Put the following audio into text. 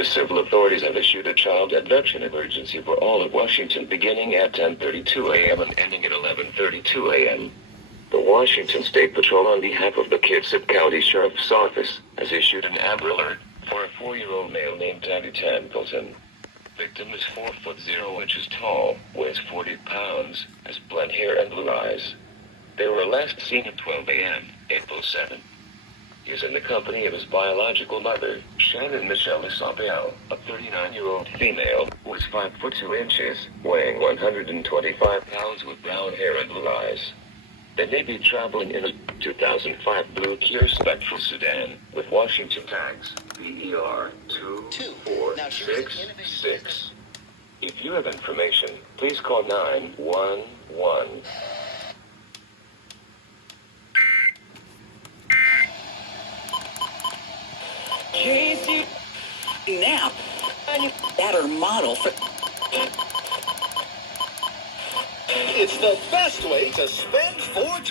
The civil authorities have issued a child abduction emergency for all of Washington beginning at 10:32 a.m. and ending at 11:32 a.m. The Washington State Patrol, on behalf of the Kitsap County Sheriff's Office, has issued an Amber Alert for a 4-year-old male named Teddy Templeton. Victim is 4 foot 0 inches tall, weighs 40 pounds, has blonde hair and blue eyes. They were last seen at 12 a.m., April 7. He is in the company of his biological mother, Shannon Michelle Isabell, a 39-year-old female who is 5 foot 2 inches, weighing 125 pounds with brown hair and blue eyes. They may be traveling in a 2005 blue Kia Spectra Sedan with Washington tags, VER 2466. If you have information, please call 911. Casey, now, better model for. It's the best way to spend $4.